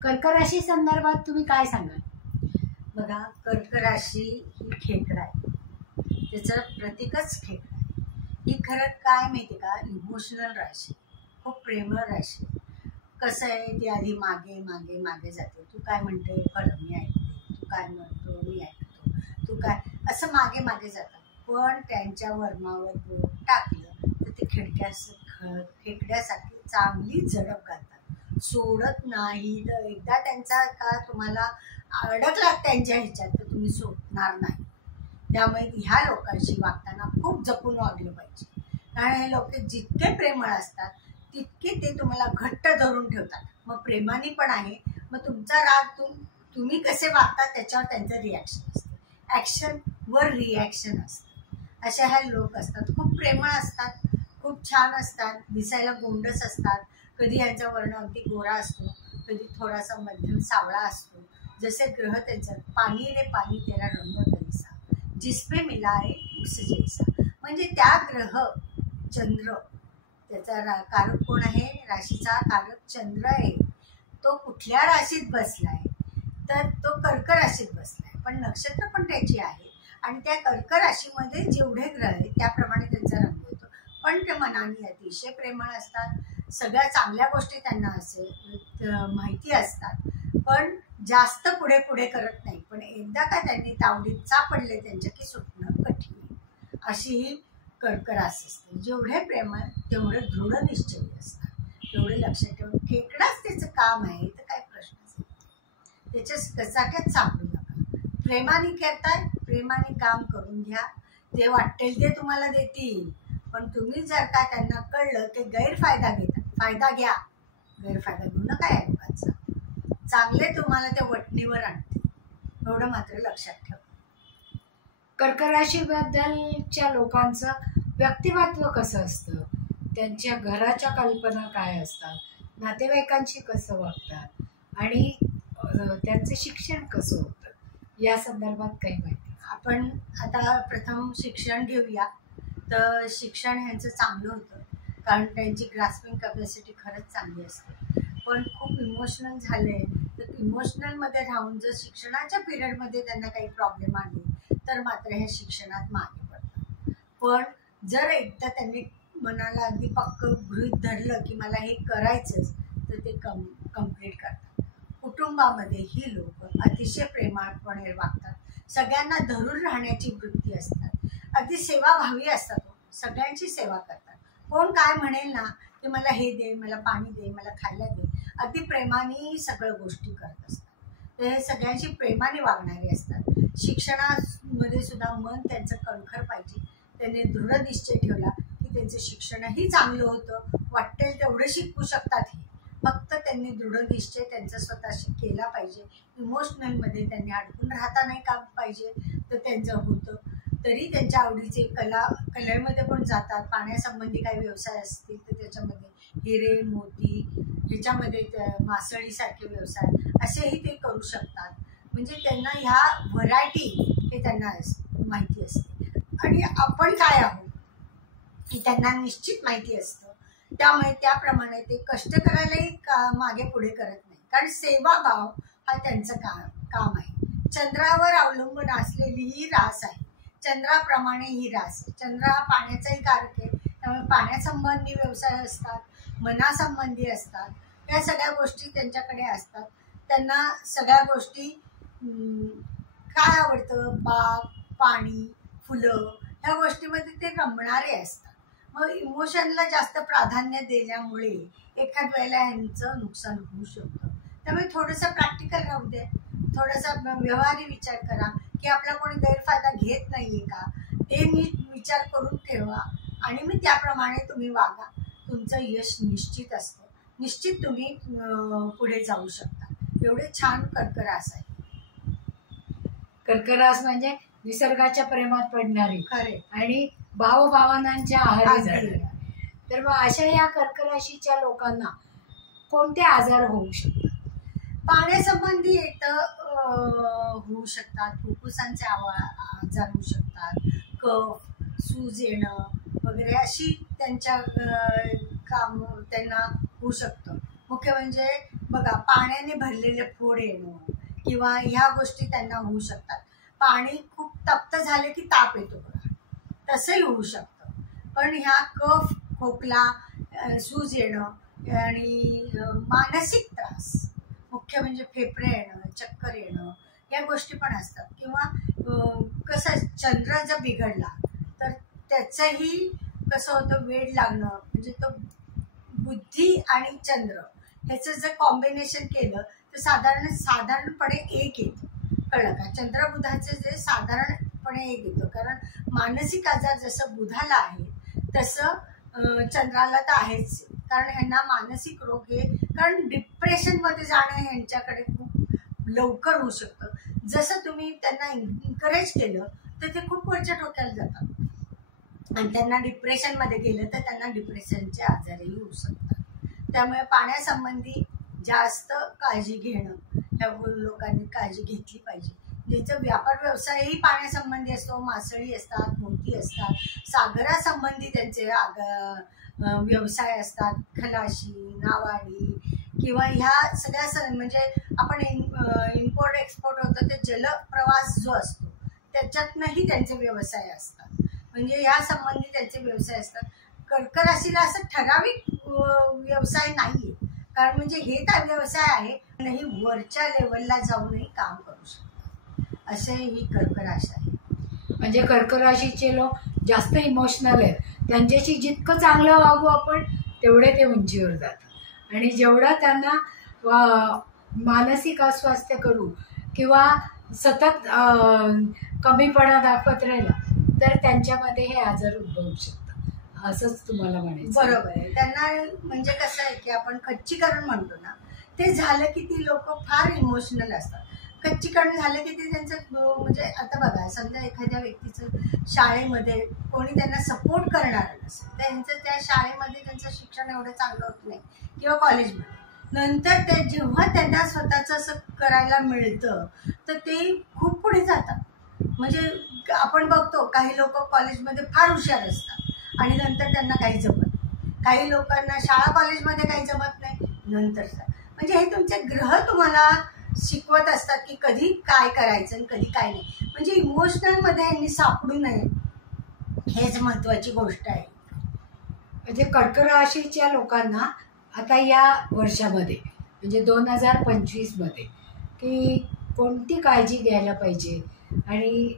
कर्क राशी संदर्भात तुम्ही काय सांगाल? बघा, कर्क राशी ही खेकडा आहे, त्याचं प्रतीकच खेकडा आहे. ही खरं काय माहिती का, इमोशनल राशी, खूप प्रेमळ राशी. कसं आहे, ती आधी मागे मागे मागे जाते. तू काय म्हणते खरं मी ऐकते, तू काय म्हणतो मी ऐकतो, तू काय, असं मागे मागे जातात. पण त्यांच्या वर्मावर बोट टाकलं तर ते खेकड्यासारखी चांगली झडप घालतात, सोडत नाही. तर एकदा त्यांचा का तुम्हाला अडकलात त्यांच्या ह्याच्यात तर तुम्ही सोडणार नाही. त्यामुळे ह्या लोकांशी वागताना खूप जपून वागलं पाहिजे, कारण हे लोक जितके प्रेमळ असतात तितके ते तुम्हाला घट्ट धरून ठेवतात. मग प्रेमाने पण आहे, मग तुमचा राग तुम्ही कसे वागतात त्याच्यावर त्यांचं रिॲक्शन असतं. ॲक्शन वर रिॲक्शन असतं. असे हे लोक असतात, खूप प्रेमळ असतात, खूप छान असतात, दिसायला गोंडस असतात. कधी यांचा वर्ण अगदी गोरा असतो, कधी थोडासा मध्यम सावळा असतो. जसे ग्रह त्यांचं, पाणी रे पाणी तेरा रंग कैसा, जिसपे मिलाए उस जैसा. म्हणजे त्या ग्रह चंद्र, त्याचा कारक कोण आहे, राशीचा कारक चंद्र आहे. तो कुठल्या राशीत बसलाय, तर तो कर्क राशीत बसलाय. पण नक्षत्र पण त्याची आहे, आणि त्या कर्क राशीमध्ये जेवढे ग्रह आहेत त्याप्रमाणे त्यांचा रंग होतो. पण ते मनाने अतिशय प्रेमळ असतात. सगळ्या चांगल्या गोष्टी त्यांना माहिती असतात, पण जास्त पुढे पुढे करत नाही. पण एकदा का त्यांनी तावडीत सापडले त्यांच्या की सुटणं कठीण आहे. अशी ही कर्क राशी असते. जेवढे प्रेमळ तेवढे दृढ निश्चयी असतात. तेवढे लक्षात ठेवून खेकडाच त्याचं काम आहे, तर काय प्रश्नच नाही. त्याच्या कसाक्यात सापडू नका. प्रेमाने करताय, प्रेमाने काम करून घ्या. ते वाटेल ते तुम्हाला देतील, पण तुम्ही जर का त्यांना कळलं की गैरफायदा घेतात, फायदा घ्या, गैरफायदा घेऊ नका या लोकांचा. चांगले तुम्हाला ते वटणीवर आणते, एवढं मात्र लक्षात ठेवा. कर्क राशीबद्दलच्या लोकांचं व्यक्तिमत्व कसं असतं, त्यांच्या घराच्या कल्पना काय असतात, नातेवाईकांशी कसं वागतात, आणि त्यांचं शिक्षण कसं होतं, या संदर्भात काही माहिती? आपण आता प्रथम शिक्षण घेऊया. तर शिक्षण ह्यांचं चांगलं होतं, कारण त्यांची ग्रास्पिंग कॅपॅसिटी खरंच चांगली असते. पण खूप इमोशनल झाले, तर इमोशनलमध्ये राहून जर शिक्षणाच्या पिरियडमध्ये त्यांना काही प्रॉब्लेम आले तर मात्र हे शिक्षणात मागे पडतात. पण जर एकदा त्यांनी मनाला अगदी पक्कं गृहीत धरलं की मला हे करायचंच, तर ते कम्प्लीट करतात. कुटुंबामध्ये ही लोक अतिशय प्रेमळपणे वागतात. सगळ्यांना धरून राहण्याची वृत्ती असतात. अगदी सेवाभावी असतात. सगळ्यांची सेवा करतात. कोण काय म्हणेल ना, की मला हे दे, मला पाणी दे, मला खायला दे, अगदी प्रेमाने सगळ्या गोष्टी करत असतात. ते हे सगळ्यांशी प्रेमाने वागणारे असतात. शिक्षणामध्ये सुद्धा मन त्यांचं कणखर पाहिजे. त्यांनी दृढ निश्चय ठेवला की त्यांचं शिक्षणही चांगलं होतं, वाटेल तेवढं शिकू शकतात. हे फक्त त्यांनी दृढ निश्चय त्यांचा स्वतःशी केला पाहिजे. इमोशनलमध्ये त्यांनी अडकून राहता नाही काम पाहिजे, तर त्यांचं होतं. तरी त्यांच्या आवडीचे कलेमध्ये पण जातात. पाण्यासंबंधी काही व्यवसाय असतील तर त्याच्यामध्ये हिरे मोती, ह्याच्यामध्ये मासळीसारखे व्यवसाय असेही ते करू शकतात. म्हणजे त्यांना ह्या व्हरायटी हे त्यांना माहिती असते, आणि आपण काय आहोत हे त्यांना निश्चित माहिती असतं. त्यामुळे त्याप्रमाणे ते कष्ट करायलाही मागे पुढे करत नाही, कारण सेवाभाव हा त्यांचं काम आहे. चंद्रावर अवलंबून असलेली ही रास आहे. चंद्राप्रमाणे ही रास आहे. चंद्र हा पाण्याचाही कारक आहे, त्यामुळे पाण्यासंबंधी व्यवसाय असतात, मनासंबंधी असतात. या सगळ्या गोष्टी त्यांच्याकडे असतात. त्यांना सगळ्या गोष्टी काय आवडतं, बाग, पाणी, फुलं, ह्या गोष्टीमध्ये ते रमणारे असतात. मग इमोशनला जास्त प्राधान्य दिल्यामुळे एखाद वेळेला ह्यांचं नुकसान होऊ शकतं. त्यामुळे थोडंसं प्रॅक्टिकल राहू दे, थोडासा व्यवहारी विचार करा की आपला कोणी गैरफायदा घेत नाहीये का, ते नीट विचार करून ठेवा, आणि मग त्याप्रमाणे तुम्ही वागा. तुमचं यश निश्चित असतं, निश्चित तुम्ही पुढे जाऊ शकता. एवढे छान कर्क रास आहे. कर्क रास म्हणजे निसर्गाच्या प्रेमात पडणारी, खरे, आणि भावभावनांच्या आहारी जाणारी. तर मग अशा या कर्क राशीच्या लोकांना कोणते आजार होऊ शकतात? पाण्यासंबंधी होऊ शकतात, फुफ्फुसांचे आजार होऊ शकतात, कफ, सूज येणं वगैरे अशी त्यांच्या त्यांना होऊ शकतं. मुख्य म्हणजे बघा पाण्याने भरलेले फोड येणं किंवा ह्या गोष्टी त्यांना होऊ शकतात. पाणी खूप तप्त झाले की ताप येतो बघा, तसंही होऊ शकतं. पण ह्या कफ, खोकला, सूज येणं आणि मानसिक त्रास, मुख्य म्हणजे फेफडे येणं, चक्कर येणं, या गोष्टी पण असतात. किंवा कसं चंद्र जर बिघडला तर त्याचंही कसं होतं, वेड लागणं, म्हणजे तो बुद्धी आणि चंद्र ह्याचं जर कॉम्बिनेशन केलं तर साधारणपणे एक येतं. कळलं का? चंद्र बुधाचं जे साधारणपणे एक येतं, कारण मानसिक आजार जसं बुधाला आहे तसं चंद्राला तर आहेच. कारण ह्यांना मानसिक रोग हे, कारण डिप्रेशनमध्ये जाणं ह्यांच्याकडे खूप लवकर होऊ शकतं. जसं तुम्ही त्यांना एन्करेज केलं तर ते खूप वरच्या टोक्याला जातात आणि त्यांना डिप्रेशनमध्ये गेलं तर त्यांना डिप्रेशनचे आजारही होऊ शकतात. त्यामुळे पाण्यासंबंधी जास्त काळजी घेणं, ह्या लोकांनी काळजी घेतली पाहिजे. ज्यांचा व्यापार व्यवसायही पाण्यासंबंधी असतो, मासळी असतात, मोती असतात, सागरासंबंधी त्यांचे व्यवसाय असतात, खलाशी, नावाडी किंवा ह्या सगळ्या म्हणजे आपण इम्पोर्ट एक्सपोर्ट होतं ते जलप्रवास जो असतो त्याच्यातनंही त्यांचे व्यवसाय असतात. म्हणजे या संबंधी त्यांचे व्यवसाय असतात. कर्क राशीला असं ठराविक व्यवसाय नाहीये, कारण म्हणजे हे काय व्यवसाय आहे नाही, वरच्या लेवलला जाऊनही काम करू शकतात, असे ही कर्क राशी आहे. म्हणजे कर्क राशीचे लोक जास्त इमोशनल आहेत. त्यांच्याशी जितकं चांगलं वागू आपण तेवढे ते उंचीवर जातात. आणि जेवढं त्यांना मानसिक अस्वास्थ्य करू किंवा सतत कमीपणा दाखवत राहिला तर त्यांच्यामध्ये हे आजार उद्भवू शकतात, असंच तुम्हाला म्हणायचं. बरोबर आहे. त्यांना म्हणजे कसं आहे की आपण खच्चीकरण म्हणतो ना, ते झालं की ती लोक फार इमोशनल असतात. खच्चीकरण झालं की ते त्यांचं म्हणजे आता बघा, समजा एखाद्या व्यक्तीचं शाळेमध्ये कोणी त्यांना सपोर्ट करणारं नसेल, त्यांचं त्या शाळेमध्ये त्यांचं शिक्षण एवढं चांगलं होत नाही किंवा कॉलेजमध्ये, नंतर ते जेव्हा त्यांना स्वतःचं असं करायला मिळतं तर ते खूप पुढे जातात. म्हणजे आपण बघतो काही लोक कॉलेजमध्ये फार हुशार असतात आणि नंतर त्यांना काही जमत नाही. काही लोकांना शाळा कॉलेजमध्ये काही जमत नाही, नंतर म्हणजे हे तुमचे ग्रह तुम्हाला शिकवत असतात की कधी काय करायचं आणि कधी काय नाही. म्हणजे इमोशनलमध्ये यांनी सापडू नये, हेच महत्वाची गोष्ट आहे. म्हणजे कर्क राशीच्या लोकांना आता या वर्षामध्ये म्हणजे 2025 मध्ये की कोणती काळजी घ्यायला पाहिजे आणि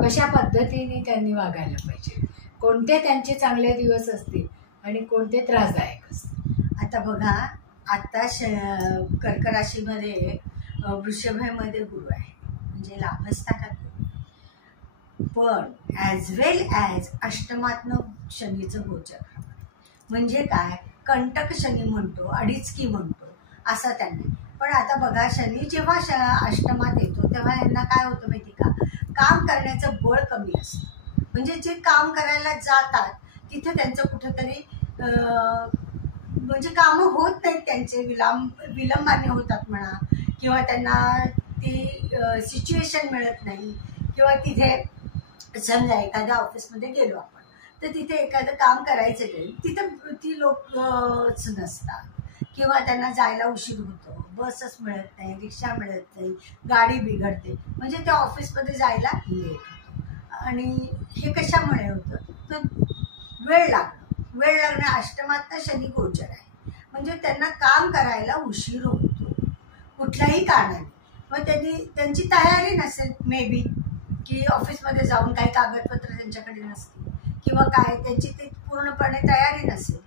कशा पद्धतीने त्यांनी वागायला पाहिजे, कोणते त्यांचे चांगले दिवस असतील आणि कोणते त्रासदायक असतील. आता बघा, आता कर्क राशीमध्ये वृषभमध्ये गुरु आहे, म्हणजे लाभस्थानात गुरु, पण ॲज वेल ॲज अष्टमातनं शनीचं गोचर. म्हणजे काय, कंटक शनी म्हणतो, अडीचकी म्हणतो, असा त्यांना. पण आता बघा, शनी जेव्हा अष्टमात येतो तेव्हा यांना काय होतं माहिती का, काम करण्याचं बळ कमी असतं. म्हणजे जे काम करायला जातात तिथे त्यांचं कुठंतरी म्हणजे कामं होत नाहीत, त्यांचे विलंबाने होतात म्हणा, किंवा त्यांना ती सिच्युएशन मिळत नाही. किंवा तिथे समजा एखाद्या ऑफिसमध्ये गेलो आपण तर तिथे एखादं काम करायचं गेलं, तिथं ती लोकच नसतात किंवा त्यांना जायला उशीर होतो, बसच मिळत नाही, रिक्षा मिळत नाही, गाडी बिघडते, म्हणजे त्या ऑफिसमध्ये जायला लेट होतो. आणि हे कशामुळे होतं तर वेळ लागणं अष्टमातनं शनी गोचर आहे, म्हणजे त्यांना काम करायला उशीर होतो कुठल्याही कारणाने. मग त्यांची तयारी नसेल, मे बी की ऑफिसमध्ये जाऊन काही कागदपत्र त्यांच्याकडे नसतील किंवा काय त्यांची ते पूर्णपणे तयारी नसेल,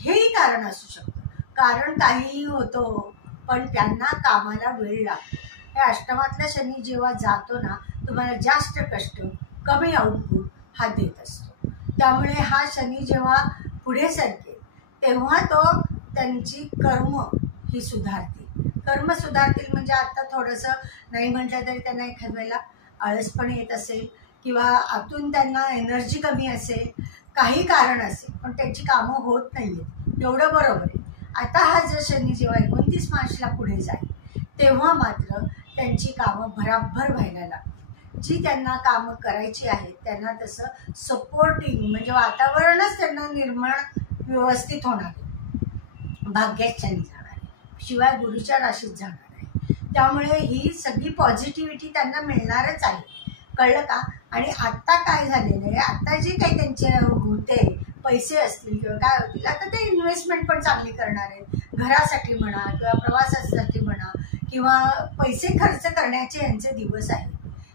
हेही कारण असू शकतं. कारण काहीही होतो पण त्यांना कामाला वेळ लागतो. या अष्टमातला शनी जेव्हा जातो ना, तुम्हाला जास्त कष्ट कमी आउटपुट हा देत असतो. त्यामुळे हा शनी जेव्हा पुढे सरकेल तेव्हा तो त्यांची कर्म ही सुधारतील. कर्म सुधारतील म्हणजे आता थोडंसं नाही म्हटलं तरी त्यांना एखाद्या वेळेला आळस पण येत असेल किंवा आतून त्यांना एनर्जी कमी असेल, काही कारण असेल, पण त्यांची कामं होत नाहीये, एवढं बरोबर आहे. आता हा जर शनी जेव्हा 29 मार्चला पुढे जाईल तेव्हा मात्र त्यांची कामं भराभर व्हायला लागतील. जी त्यांना कामं करायची आहेत त्यांना तसं सपोर्टिंग म्हणजे वातावरणच त्यांना निर्माण व्यवस्थित होणार आहे. भाग्यात शनी जाणार आहे. शिवाय गुरुच्या राशीत जाणार आहे. त्यामुळे ही सगळी पॉझिटिव्हिटी त्यांना मिळणारच आहे. कळलं का? आणि आत्ता काय झालेलं आहे, आता जे काही त्यांचे होते पैसे असतील किंवा काय होतील, आता ते इन्व्हेस्टमेंट पण चांगली करणार आहेत. घरासाठी म्हणा किंवा प्रवासासाठी म्हणा किंवा पैसे खर्च करण्याचे यांचे दिवस आहेत.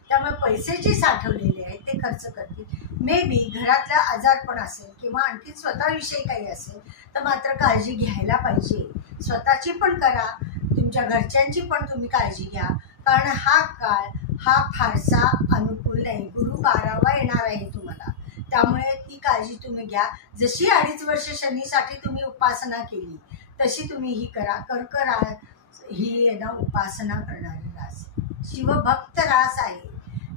त्यामुळे पैसे जे साठवलेले आहेत ते खर्च करतील. मे बी घरातला आजारपण असेल किंवा आणखी स्वतःविषयी काही असेल तर मात्र काळजी घ्यायला पाहिजे. स्वतःची पण करा, तुमच्या घरच्यांची पण तुम्ही काळजी घ्या. कारण हा काळ हा फारसा अनुकूल नाही. गुरु 12वा येणार आहे तुम्हाला, त्यामुळे ती काळजी तुम्ही घ्या. जशी 2.5 वर्ष शनीसाठी तुम्ही उपासना केली तशी तुम्ही ही करा. कर्क रास ही आहे ना उपासना करणारी रास, शिवभक्त रास आहे.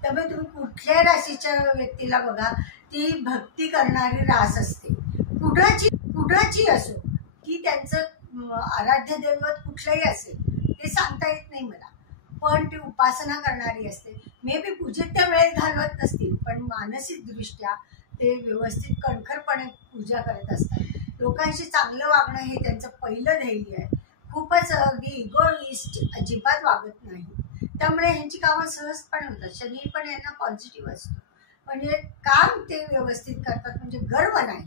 त्यामुळे तुम्ही कुठल्याही राशीच्या व्यक्तीला बघा, ती भक्ती करणारी रास असते. कुणाची असो, की त्यांचं आराध्य दैवत कुठलंही असेल ते सांगता येत नाही मला, पण ती उपासना करणारी असते. मे बी पूजेत त्या वेळेत घालवत नसतील, पण मानसिकदृष्ट्या ते व्यवस्थित कणखरपणे पूजा करत असतात. लोकांशी चांगलं वागणं हे त्यांचं पहिलं ध्येय आहे. खूपच अगदी इगोइस्ट अजिबात वागत नाही. त्यामुळे ह्यांची कामं सहजपणे होतात. शनी पण यांना पॉझिटिव्ह असतो, म्हणजे काम ते व्यवस्थित करतात, म्हणजे गर्व नाही.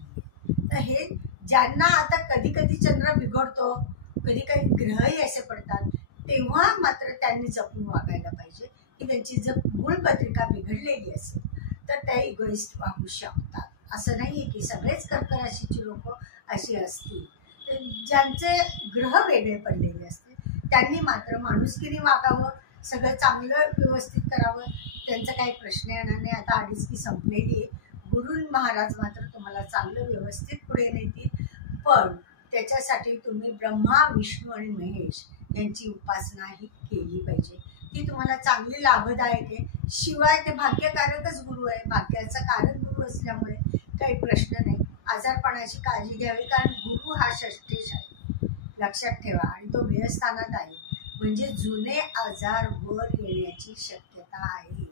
तर हे ज्यांना आता कधी कधी चंद्र बिघडतो, कधी काही ग्रहही असे पडतात, तेव्हा मात्र त्यांनी जपून वागायला पाहिजे. की त्यांची जर मूळपत्रिका बिघडलेली असेल तर त्या इगोइस्ट वागू शकतात. असं नाही आहे की सगळेच कर्क राशीची लोक अशी असतील. तर ज्यांचे ग्रह वेगळे पडलेले असतील त्यांनी मात्र माणुसकीने वागावं, सगळं चांगलं व्यवस्थित करावं. त्यांचा काही प्रश्न येणार नाही. आता 2.5 संपलेली आहे. गुरु महाराज मात्र तुम्हाला चांगलं व्यवस्थित पुढे नेतील. पण त्याच्यासाठी तुम्ही ब्रह्मा, विष्णू आणि महेश यांची उपासना ही केली पाहिजे. ती तुम्हाला चांगली लाभदायक आहे. शिवाय ते भाग्यकारकच गुरु आहे. भाग्याचा कारक गुरु असल्यामुळे काही प्रश्न नाही. आजारपणाची काळजी घ्यावी, कारण गुरु हा षष्ठेश आहे, लक्षात ठेवा. आणि तो व्ययस्थानात आहे, म्हणजे जुने आजार वर येण्याची शक्यता आहे.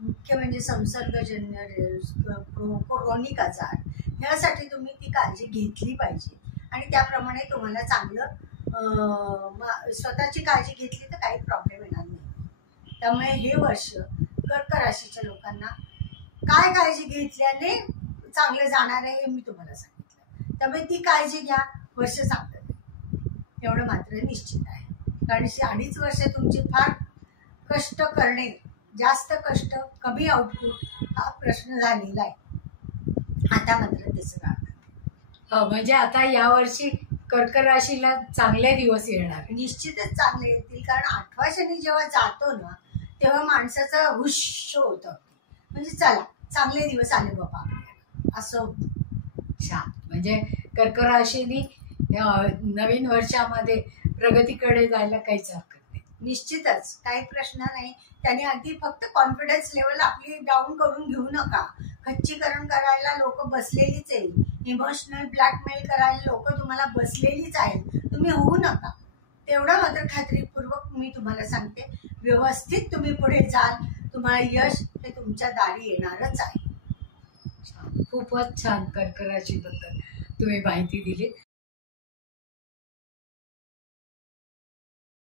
मुख्य म्हणजे संसर्गजन्य क्रोनिक आजार, ह्यासाठी तुम्ही ती काळजी घेतली पाहिजे. आणि त्याप्रमाणे तुम्हाला चांगलं स्वतःची काळजी घेतली तर काही प्रॉब्लेम येणार नाही. त्यामुळे हे वर्ष कर्क राशीच्या लोकांना काय काळजी घेतल्याने चांगलं जाणार आहे हे मी तुम्हाला सांगितलं. त्यामुळे ती काळजी घ्या, वर्ष चांगलं नाही एवढं मात्र निश्चित आहे. कारण 2.5 वर्ष तुमची फार कष्ट करणे, जास्त कष्ट कमी आउटपुट हा प्रश्न झालेला आहे. आता मात्र तसं राहणार. म्हणजे आता यावर्षी कर्क राशीला चांगले दिवस येणार, निश्चितच चांगले येतील. कारण 8वा शनी जेव्हा जातो ना तेव्हा माणसाचं हुश होतं, म्हणजे चला चांगले दिवस आले बाबा आपल्याला, असं होतं. छान. म्हणजे कर्क राशीनी नवीन वर्षामध्ये प्रगतीकडे जायला काहीच हरकत नाही. निश्चितच काही प्रश्न नाही. त्याने अगदी फक्त कॉन्फिडन्स लेवल आपली डाऊन करून घेऊ नका. खच्चीकरण करायला लोक बसलेलीच आहे. इमोशनल ब्लॅकमेल करायला लोक तुम्हाला बसलेलीच आहेत. तुम्ही होऊ नका, तेवढं मात्र खात्रीपूर्वक मी तुम्हाला सांगते. व्यवस्थित तुम्ही पुढे जाल, तुम्हाला यश हे तुमच्या दारी येणारच आहे. खूपच छान कर्क राशीबद्दल तुम्ही माहिती दिली.